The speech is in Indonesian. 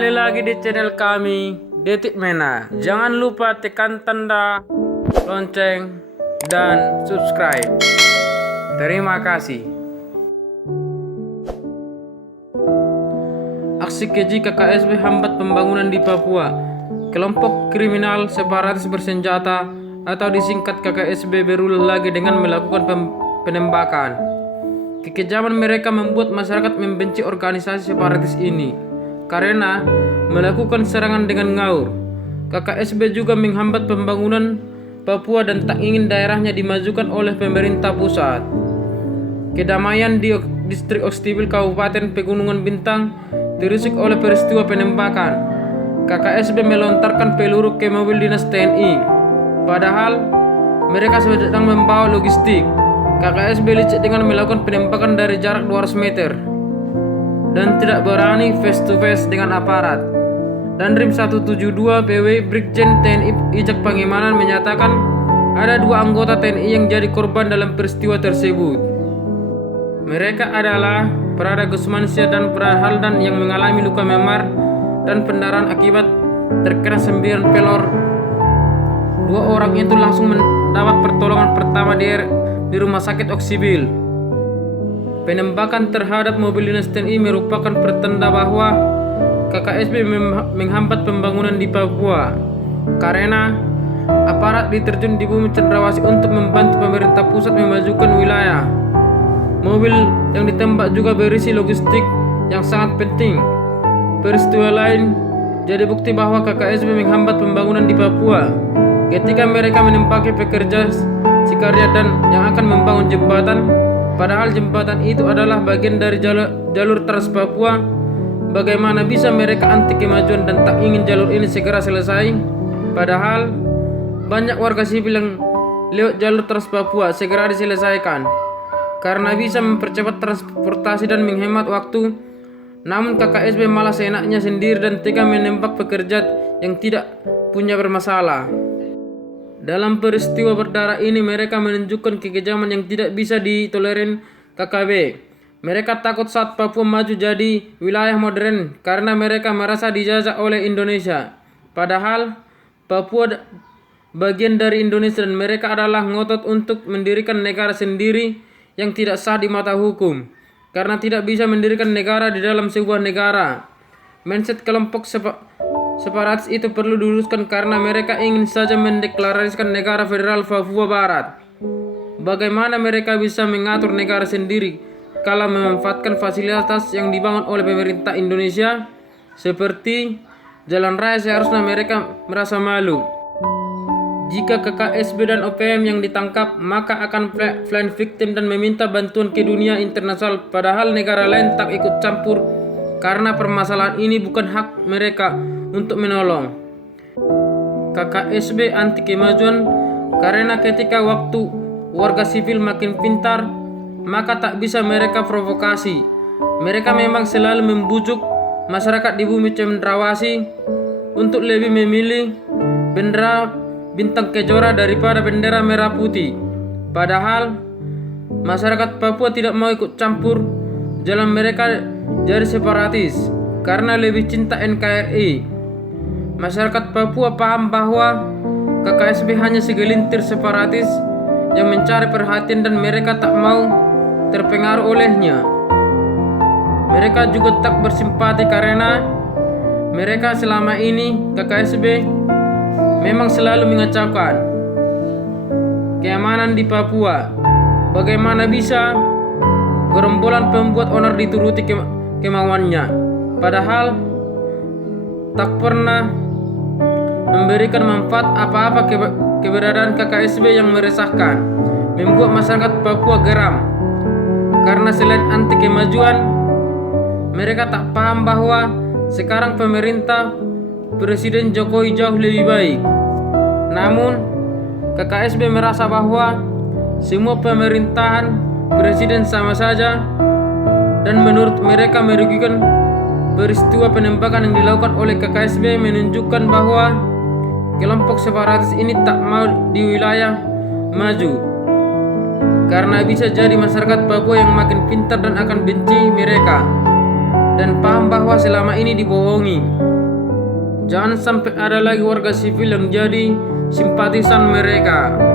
Kembali lagi di channel kami, Detik Mena. Jangan lupa tekan tanda lonceng dan subscribe. Terima kasih. Aksi keji KKSB hambat pembangunan di Papua. Kelompok kriminal separatis bersenjata atau disingkat KKSB berulah lagi dengan melakukan penembakan. Kekejaman mereka membuat masyarakat membenci organisasi separatis ini karena melakukan serangan dengan ngaur. KKSB juga menghambat pembangunan Papua dan tak ingin daerahnya dimajukan oleh pemerintah pusat. Kedamaian di distrik Ostibil Kabupaten Pegunungan Bintang terusik oleh peristiwa penembakan. KKSB melontarkan peluru ke mobil dinas TNI, padahal mereka sedang membawa logistik. KKSB licik dengan melakukan penembakan dari jarak 200 meter dan tidak berani face to face dengan aparat. Dan Rim 172 PW Brigjen TNI Ijak Pangimanan menyatakan ada 2 anggota TNI yang jadi korban dalam peristiwa tersebut. Mereka adalah Prada Gusmansyah dan Prada Haldan yang mengalami luka memar dan pendarahan akibat terkena sembilan pelor. 2 orang itu langsung mendapat pertolongan pertama di rumah sakit Oksibil. Penembakan terhadap mobil dinas TNI merupakan pertanda bahwa KKSB menghambat pembangunan di Papua karena aparat diterjun di bumi cendrawasih untuk membantu pemerintah pusat memajukan wilayah. Mobil yang ditembak juga berisi logistik yang sangat penting. Peristiwa lain jadi bukti bahwa KKSB menghambat pembangunan di Papua ketika mereka menempati pekerja sikarya dan yang akan membangun jembatan. Padahal jembatan itu adalah bagian dari jalur Trans Papua. Bagaimana bisa mereka anti kemajuan dan tak ingin jalur ini segera selesai? Padahal banyak warga sipil yang lewat jalur Trans Papua segera diselesaikan karena bisa mempercepat transportasi dan menghemat waktu. Namun KKSB malah seenaknya sendiri dan tega menembak pekerja yang tidak punya bermasalah. Dalam peristiwa berdarah ini mereka menunjukkan kekejaman yang tidak bisa ditolerir KKB. Mereka takut saat Papua maju jadi wilayah modern karena mereka merasa dijajah oleh Indonesia. Padahal Papua bagian dari Indonesia dan mereka adalah ngotot untuk mendirikan negara sendiri yang tidak sah di mata hukum karena tidak bisa mendirikan negara di dalam sebuah negara. Mindset kelompok separatis itu perlu diluruskan karena mereka ingin saja mendeklarasikan negara federal Papua Barat. Bagaimana mereka bisa mengatur negara sendiri kalau memanfaatkan fasilitas yang dibangun oleh pemerintah Indonesia seperti jalan raya? Seharusnya mereka merasa malu. Jika KKSB dan OPM yang ditangkap, maka akan plan victim dan meminta bantuan ke dunia internasional, padahal negara lain tak ikut campur karena permasalahan ini bukan hak mereka untuk menolong. KKSB anti kemajuan karena ketika waktu warga sipil makin pintar, maka tak bisa mereka provokasi. Mereka memang selalu membujuk masyarakat di bumi cendrawasih untuk lebih memilih bendera bintang kejora daripada bendera merah putih. Padahal masyarakat Papua tidak mau ikut campur jalan mereka jadi separatis karena lebih cinta NKRI. Masyarakat Papua paham bahwa KKSB hanya segelintir separatis yang mencari perhatian dan mereka tak mau terpengaruh olehnya. Mereka juga tak bersimpati karena mereka selama ini KKSB memang selalu mengacaukan keamanan di Papua. Bagaimana bisa gerombolan pembuat onar dituruti kemauannya, padahal tak pernah memberikan manfaat apa-apa. Keberadaan KKSB yang meresahkan membuat masyarakat Papua geram karena selain anti kemajuan, mereka tak paham bahwa sekarang pemerintah Presiden Jokowi jauh lebih baik. Namun KKSB merasa bahwa semua pemerintahan presiden sama saja dan menurut mereka merugikan. Peristiwa penembakan yang dilakukan oleh KKSB menunjukkan bahwa kelompok separatis ini tak mau di wilayah maju karena bisa jadi masyarakat Papua yang makin pintar dan akan benci mereka dan paham bahwa selama ini dibohongi. Jangan sampai ada lagi warga sipil yang jadi simpatisan mereka.